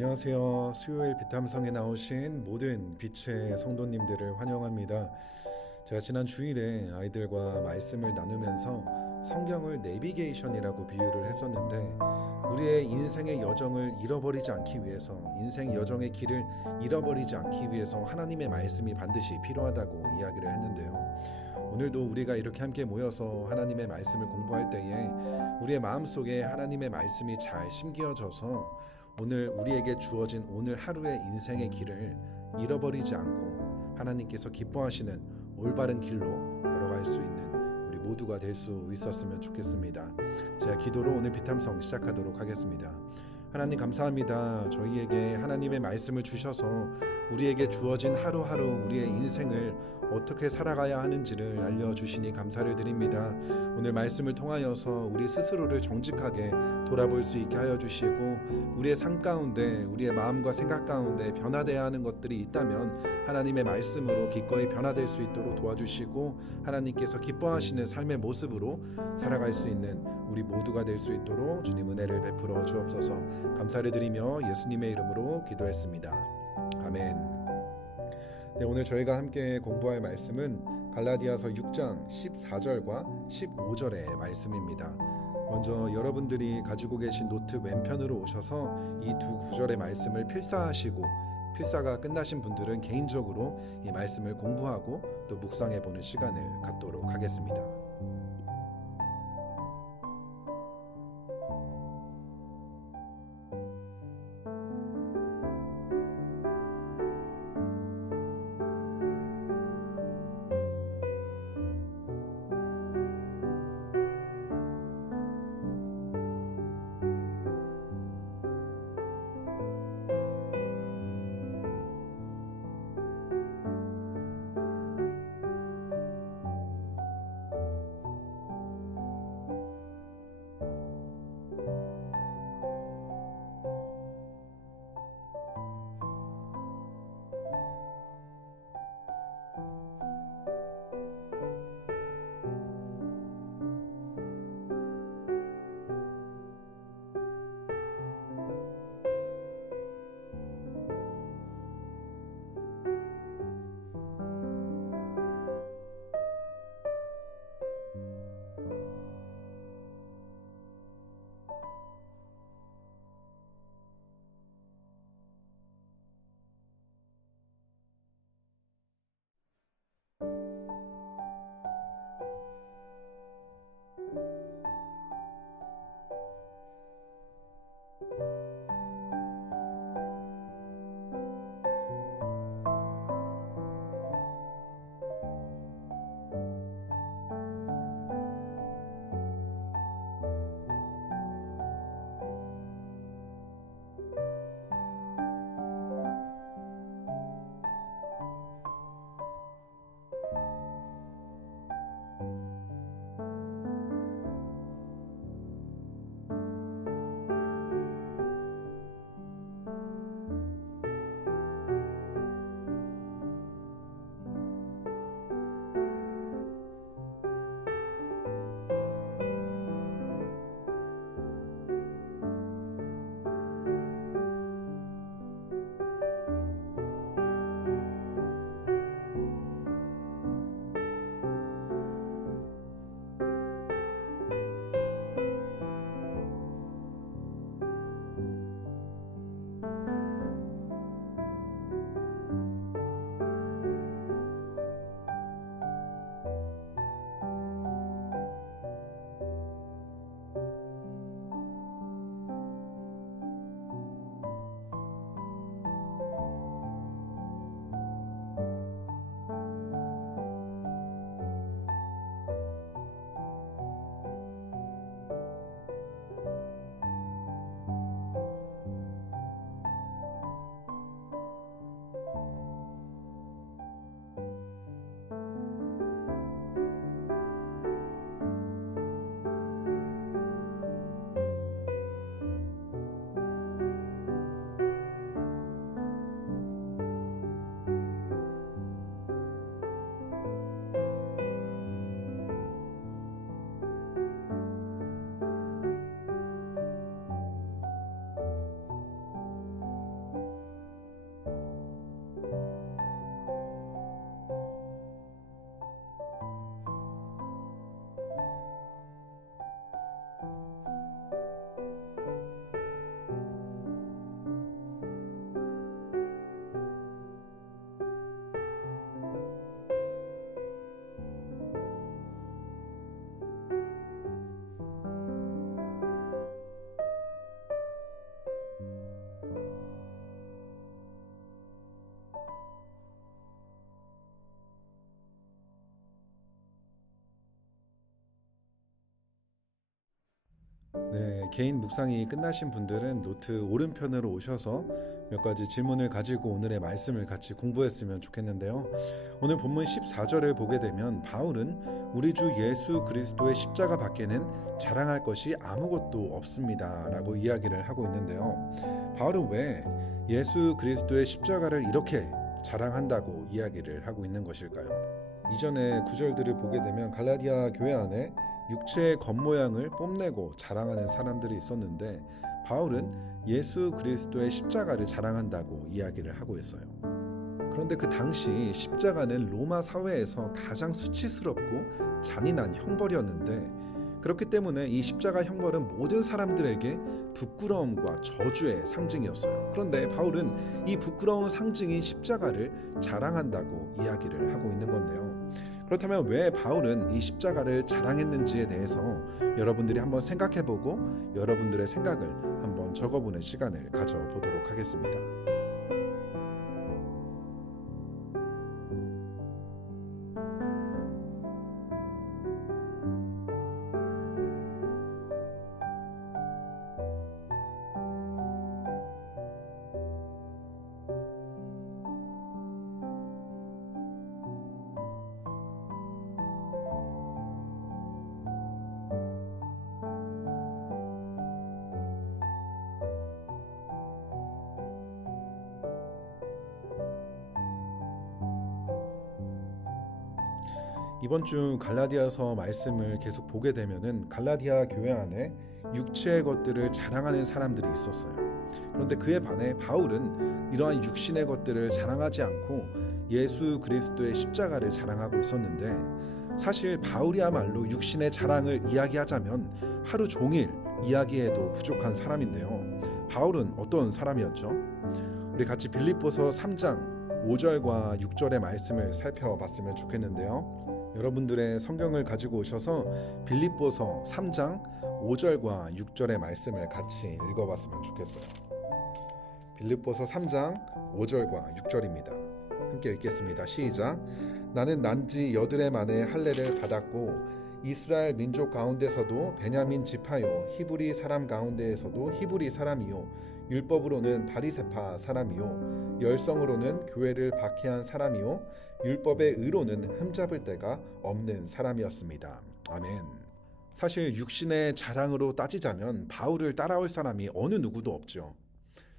안녕하세요. 수요일 비탐성에 나오신 모든 빛의 성도님들을 환영합니다. 제가 지난 주일에 아이들과 말씀을 나누면서 성경을 내비게이션이라고 비유를 했었는데, 우리의 인생의 여정을 잃어버리지 않기 위해서, 인생 여정의 길을 잃어버리지 않기 위해서 하나님의 말씀이 반드시 필요하다고 이야기를 했는데요. 오늘도 우리가 이렇게 함께 모여서 하나님의 말씀을 공부할 때에 우리의 마음속에 하나님의 말씀이 잘 심겨져서 오늘 우리에게 주어진 오늘 하루의 인생의 길을 잃어버리지 않고 하나님께서 기뻐하시는 올바른 길로 걸어갈 수 있는 우리 모두가 될 수 있었으면 좋겠습니다. 제가 기도로 오늘 비탐성 시작하도록 하겠습니다. 하나님 감사합니다. 저희에게 하나님의 말씀을 주셔서 우리에게 주어진 하루하루 우리의 인생을 어떻게 살아가야 하는지를 알려주시니 감사를 드립니다. 오늘 말씀을 통하여서 우리 스스로를 정직하게 돌아볼 수 있게 하여 주시고, 우리의 삶 가운데 우리의 마음과 생각 가운데 변화되어야 하는 것들이 있다면 하나님의 말씀으로 기꺼이 변화될 수 있도록 도와주시고, 하나님께서 기뻐하시는 삶의 모습으로 살아갈 수 있는 우리 모두가 될 수 있도록 주님 은혜를 베풀어 주옵소서. 감사를 드리며 예수님의 이름으로 기도했습니다. 아멘. 네, 오늘 저희가 함께 공부할 말씀은 갈라디아서 6장 14절과 15절의 말씀입니다. 먼저 여러분들이 가지고 계신 노트 왼편으로 오셔서 이 두 구절의 말씀을 필사하시고, 필사가 끝나신 분들은 개인적으로 이 말씀을 공부하고 또 묵상해 보는 시간을 갖도록 하겠습니다. 네, 개인 묵상이 끝나신 분들은 노트 오른편으로 오셔서 몇 가지 질문을 가지고 오늘의 말씀을 같이 공부했으면 좋겠는데요. 오늘 본문 14절을 보게 되면 바울은 우리 주 예수 그리스도의 십자가 밖에는 자랑할 것이 아무것도 없습니다 라고 이야기를 하고 있는데요. 바울은 왜 예수 그리스도의 십자가를 이렇게 자랑한다고 이야기를 하고 있는 것일까요? 이전의 구절들을 보게 되면 갈라디아 교회 안에 육체의 겉모양을 뽐내고 자랑하는 사람들이 있었는데 바울은 예수 그리스도의 십자가를 자랑한다고 이야기를 하고 있어요. 그런데 그 당시 십자가는 로마 사회에서 가장 수치스럽고 잔인한 형벌이었는데 그렇기 때문에 이 십자가 형벌은 모든 사람들에게 부끄러움과 저주의 상징이었어요. 그런데 바울은 이 부끄러운 상징인 십자가를 자랑한다고 이야기를 하고 있는 건데요. 그렇다면 왜 바울은 이 십자가를 자랑했는지에 대해서 여러분들이 한번 생각해보고 여러분들의 생각을 한번 적어보는 시간을 가져보도록 하겠습니다. 이번 주 갈라디아서 말씀을 계속 보게 되면은 갈라디아 교회 안에 육체의 것들을 자랑하는 사람들이 있었어요. 그런데 그에 반해 바울은 이러한 육신의 것들을 자랑하지 않고 예수 그리스도의 십자가를 자랑하고 있었는데 사실 바울이야말로 육신의 자랑을 이야기하자면 하루 종일 이야기해도 부족한 사람인데요. 바울은 어떤 사람이었죠? 우리 같이 빌립보서 3장 5절과 6절의 말씀을 살펴봤으면 좋겠는데요. 여러분들의 성경을 가지고 오셔서 빌립보서 3장 5절과 6절의 말씀을 같이 읽어봤으면 좋겠어요. 빌립보서 3장 5절과 6절입니다. 함께 읽겠습니다. 시작. 나는 난지 여드레 만에 할례를 받았고 이스라엘 민족 가운데서도 베냐민 지파요 히브리 사람 가운데에서도 히브리 사람이요 율법으로는 바리새파 사람이요 열성으로는 교회를 박해한 사람이요 율법의 의로는 흠잡을 데가 없는 사람이었습니다. 아멘. 사실 육신의 자랑으로 따지자면 바울을 따라올 사람이 어느 누구도 없죠.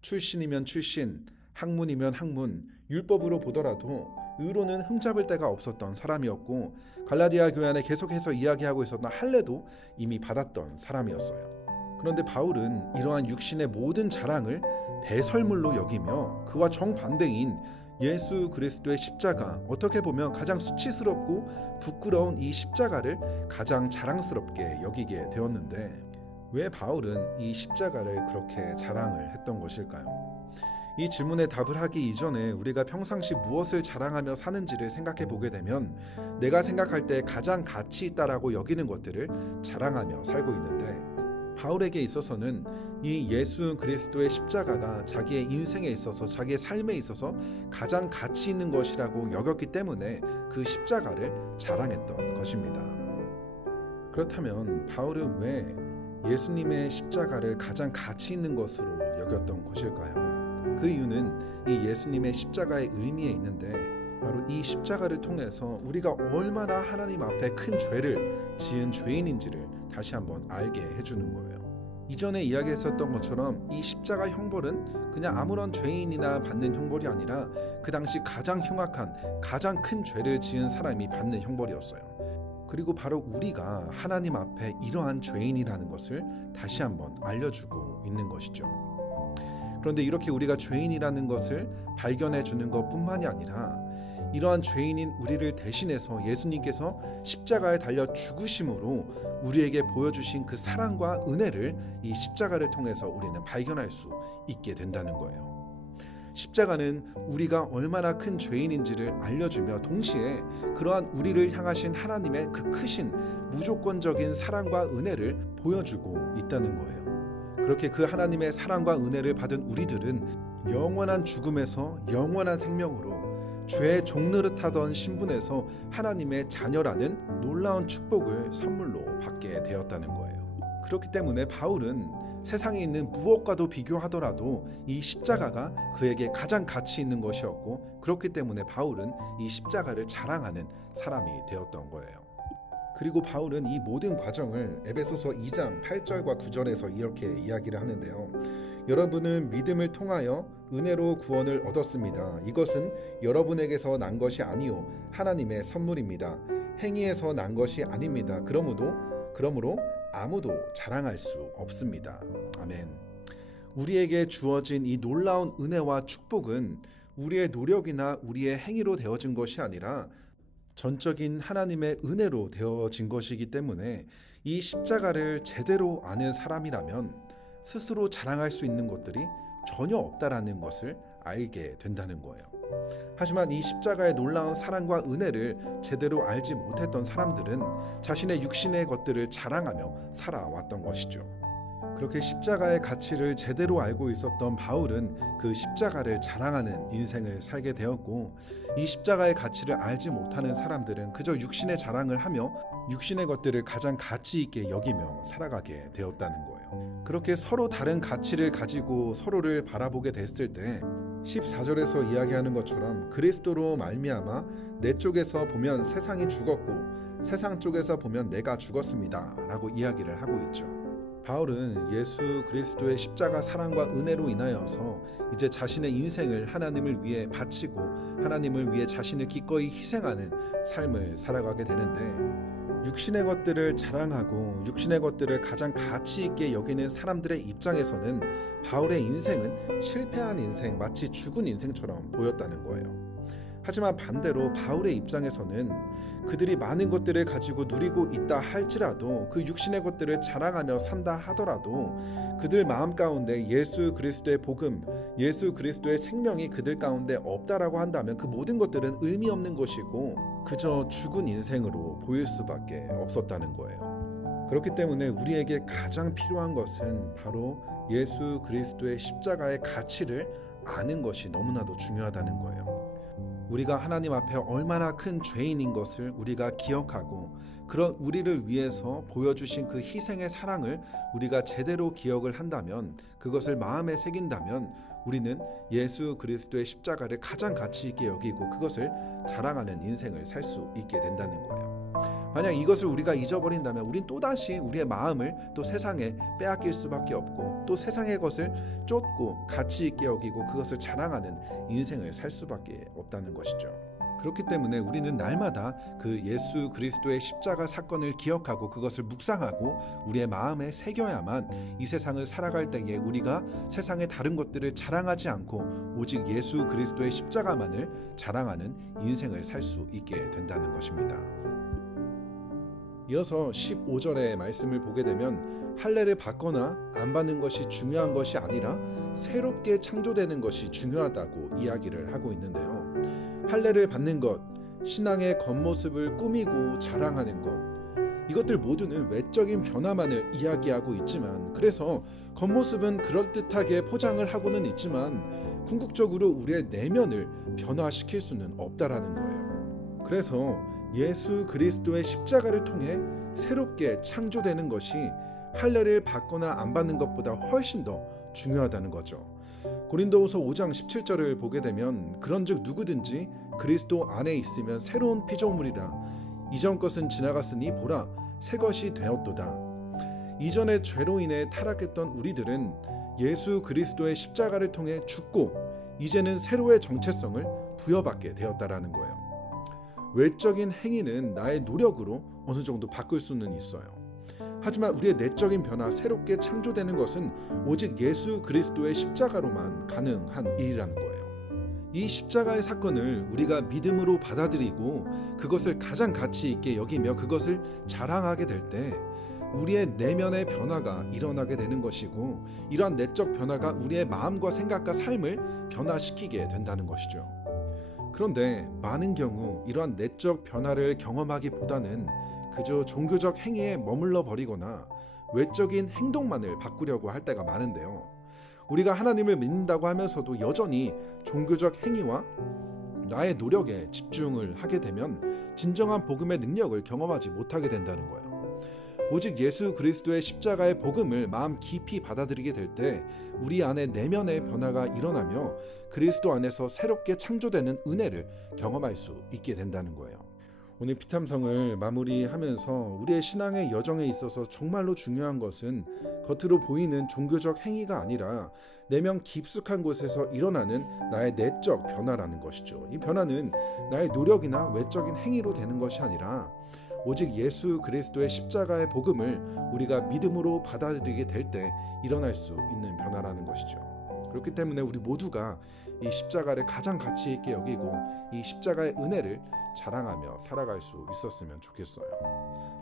출신이면 출신, 학문이면 학문, 율법으로 보더라도 의로는 흠잡을 데가 없었던 사람이었고 갈라디아 교회 안에 계속해서 이야기하고 있었던 할례도 이미 받았던 사람이었어요. 그런데 바울은 이러한 육신의 모든 자랑을 배설물로 여기며 그와 정반대인 예수 그리스도의 십자가, 어떻게 보면 가장 수치스럽고 부끄러운 이 십자가를 가장 자랑스럽게 여기게 되었는데 왜 바울은 이 십자가를 그렇게 자랑을 했던 것일까요? 이 질문에 답을 하기 이전에 우리가 평상시 무엇을 자랑하며 사는지를 생각해 보게 되면 내가 생각할 때 가장 가치 있다라고 여기는 것들을 자랑하며 살고 있는데 바울에게 있어서는 이 예수 그리스도의 십자가가 자기의 인생에 있어서 자기의 삶에 있어서 가장 가치 있는 것이라고 여겼기 때문에 그 십자가를 자랑했던 것입니다. 그렇다면 바울은 왜 예수님의 십자가를 가장 가치 있는 것으로 여겼던 것일까요? 그 이유는 이 예수님의 십자가의 의미에 있는데 바로 이 십자가를 통해서 우리가 얼마나 하나님 앞에 큰 죄를 지은 죄인인지를 다시 한번 알게 해주는 거예요. 이전에 이야기했었던 것처럼 이 십자가 형벌은 그냥 아무런 죄인이나 받는 형벌이 아니라 그 당시 가장 흉악한 가장 큰 죄를 지은 사람이 받는 형벌이었어요. 그리고 바로 우리가 하나님 앞에 이러한 죄인이라는 것을 다시 한번 알려주고 있는 것이죠. 그런데 이렇게 우리가 죄인이라는 것을 발견해 주는 것뿐만이 아니라 이러한 죄인인 우리를 대신해서 예수님께서 십자가에 달려 죽으심으로 우리에게 보여주신 그 사랑과 은혜를 이 십자가를 통해서 우리는 발견할 수 있게 된다는 거예요. 십자가는 우리가 얼마나 큰 죄인인지를 알려주며 동시에 그러한 우리를 향하신 하나님의 그 크신 무조건적인 사랑과 은혜를 보여주고 있다는 거예요. 그렇게 그 하나님의 사랑과 은혜를 받은 우리들은 영원한 죽음에서 영원한 생명으로 죄의 종노릇하던 신분에서 하나님의 자녀라는 놀라운 축복을 선물로 받게 되었다는 거예요. 그렇기 때문에 바울은 세상에 있는 무엇과도 비교하더라도 이 십자가가 그에게 가장 가치 있는 것이었고, 그렇기 때문에 바울은 이 십자가를 자랑하는 사람이 되었던 거예요. 그리고 바울은 이 모든 과정을 에베소서 2장 8절과 9절에서 이렇게 이야기를 하는데요. 여러분은 믿음을 통하여 은혜로 구원을 얻었습니다. 이것은 여러분에게서 난 것이 아니요 하나님의 선물입니다. 행위에서 난 것이 아닙니다. 그러므로 아무도 자랑할 수 없습니다. 아멘. 우리에게 주어진 이 놀라운 은혜와 축복은 우리의 노력이나 우리의 행위로 되어진 것이 아니라 전적인 하나님의 은혜로 되어진 것이기 때문에 이 십자가를 제대로 아는 사람이라면 스스로 자랑할 수 있는 것들이 전혀 없다라는 것을 알게 된다는 거예요. 하지만 이 십자가의 놀라운 사랑과 은혜를 제대로 알지 못했던 사람들은 자신의 육신의 것들을 자랑하며 살아왔던 것이죠. 그렇게 십자가의 가치를 제대로 알고 있었던 바울은 그 십자가를 자랑하는 인생을 살게 되었고, 이 십자가의 가치를 알지 못하는 사람들은 그저 육신의 자랑을 하며 육신의 것들을 가장 가치 있게 여기며 살아가게 되었다는 거예요. 그렇게 서로 다른 가치를 가지고 서로를 바라보게 됐을 때 14절에서 이야기하는 것처럼 그리스도로 말미암아 내 쪽에서 보면 세상이 죽었고 세상 쪽에서 보면 내가 죽었습니다 라고 이야기를 하고 있죠. 바울은 예수 그리스도의 십자가 사랑과 은혜로 인하여서 이제 자신의 인생을 하나님을 위해 바치고 하나님을 위해 자신을 기꺼이 희생하는 삶을 살아가게 되는데, 육신의 것들을 자랑하고 육신의 것들을 가장 가치 있게 여기는 사람들의 입장에서는 바울의 인생은 실패한 인생, 마치 죽은 인생처럼 보였다는 거예요. 하지만 반대로 바울의 입장에서는 그들이 많은 것들을 가지고 누리고 있다 할지라도, 그 육신의 것들을 자랑하며 산다 하더라도 그들 마음 가운데 예수 그리스도의 복음, 예수 그리스도의 생명이 그들 가운데 없다라고 한다면 그 모든 것들은 의미 없는 것이고 그저 죽은 인생으로 보일 수밖에 없었다는 거예요. 그렇기 때문에 우리에게 가장 필요한 것은 바로 예수 그리스도의 십자가의 가치를 아는 것이 너무나도 중요하다는 거예요. 우리가 하나님 앞에 얼마나 큰 죄인인 것을 우리가 기억하고, 그런 우리를 위해서 보여주신 그 희생의 사랑을 우리가 제대로 기억을 한다면, 그것을 마음에 새긴다면 우리는 예수 그리스도의 십자가를 가장 가치 있게 여기고 그것을 자랑하는 인생을 살 수 있게 된다는 거예요. 만약 이것을 우리가 잊어버린다면 우린 또다시 우리의 마음을 또 세상에 빼앗길 수밖에 없고, 또 세상의 것을 쫓고 가치 있게 여기고 그것을 자랑하는 인생을 살 수밖에 없다는 것이죠. 그렇기 때문에 우리는 날마다 그 예수 그리스도의 십자가 사건을 기억하고 그것을 묵상하고 우리의 마음에 새겨야만 이 세상을 살아갈 때에 우리가 세상의 다른 것들을 자랑하지 않고 오직 예수 그리스도의 십자가만을 자랑하는 인생을 살 수 있게 된다는 것입니다. 이어서 15절의 말씀을 보게 되면 할례를 받거나 안 받는 것이 중요한 것이 아니라 새롭게 창조되는 것이 중요하다고 이야기를 하고 있는데요. 할례를 받는 것, 신앙의 겉모습을 꾸미고 자랑하는 것, 이것들 모두는 외적인 변화만을 이야기하고 있지만, 그래서 겉모습은 그럴듯하게 포장을 하고는 있지만 궁극적으로 우리의 내면을 변화시킬 수는 없다라는 거예요. 그래서 예수 그리스도의 십자가를 통해 새롭게 창조되는 것이 할례를 받거나 안 받는 것보다 훨씬 더 중요하다는 거죠. 고린도후서 5장 17절을 보게 되면 그런즉 누구든지 그리스도 안에 있으면 새로운 피조물이라, 이전 것은 지나갔으니 보라 새 것이 되었도다. 이전의 죄로 인해 타락했던 우리들은 예수 그리스도의 십자가를 통해 죽고 이제는 새로의 정체성을 부여받게 되었다라는 거예요. 외적인 행위는 나의 노력으로 어느 정도 바꿀 수는 있어요. 하지만 우리의 내적인 변화, 새롭게 창조되는 것은 오직 예수 그리스도의 십자가로만 가능한 일이라는 거예요. 이 십자가의 사건을 우리가 믿음으로 받아들이고 그것을 가장 가치 있게 여기며 그것을 자랑하게 될 때 우리의 내면의 변화가 일어나게 되는 것이고, 이러한 내적 변화가 우리의 마음과 생각과 삶을 변화시키게 된다는 것이죠. 그런데 많은 경우 이러한 내적 변화를 경험하기보다는 그저 종교적 행위에 머물러 버리거나 외적인 행동만을 바꾸려고 할 때가 많은데요. 우리가 하나님을 믿는다고 하면서도 여전히 종교적 행위와 나의 노력에 집중을 하게 되면 진정한 복음의 능력을 경험하지 못하게 된다는 거예요. 오직 예수 그리스도의 십자가의 복음을 마음 깊이 받아들이게 될 때 우리 안에 내면의 변화가 일어나며 그리스도 안에서 새롭게 창조되는 은혜를 경험할 수 있게 된다는 거예요. 오늘 피탐성을 마무리하면서 우리의 신앙의 여정에 있어서 정말로 중요한 것은 겉으로 보이는 종교적 행위가 아니라 내면 깊숙한 곳에서 일어나는 나의 내적 변화라는 것이죠. 이 변화는 나의 노력이나 외적인 행위로 되는 것이 아니라 오직 예수 그리스도의 십자가의 복음을 우리가 믿음으로 받아들이게 될 때 일어날 수 있는 변화라는 것이죠. 그렇기 때문에 우리 모두가 이 십자가를 가장 가치 있게 여기고 이 십자가의 은혜를 자랑하며 살아갈 수 있었으면 좋겠어요.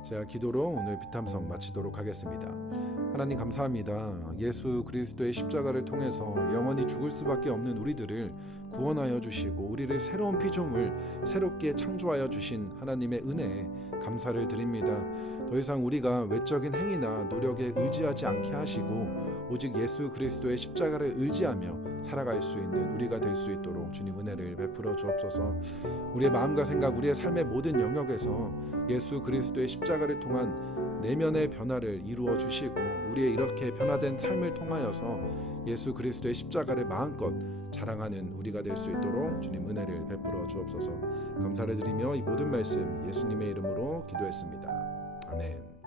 제가 기도로 오늘 비탐성 마치도록 하겠습니다. 하나님 감사합니다. 예수 그리스도의 십자가를 통해서 영원히 죽을 수밖에 없는 우리들을 구원하여 주시고 우리를 새로운 피조물 새롭게 창조하여 주신 하나님의 은혜에 감사를 드립니다. 더 이상 우리가 외적인 행위나 노력에 의지하지 않게 하시고 오직 예수 그리스도의 십자가를 의지하며 살아갈 수 있는 우리가 될 수 있도록 주님 은혜를 베풀어 주옵소서. 우리의 마음과 생각, 우리의 삶의 모든 영역에서 예수 그리스도의 십자가를 통한 내면의 변화를 이루어 주시고 우리의 이렇게 변화된 삶을 통하여서 예수 그리스도의 십자가를 마음껏 자랑하는 우리가 될 수 있도록 주님 은혜를 베풀어 주옵소서. 감사를 드리며 이 모든 말씀 예수님의 이름으로 기도했습니다. 아멘.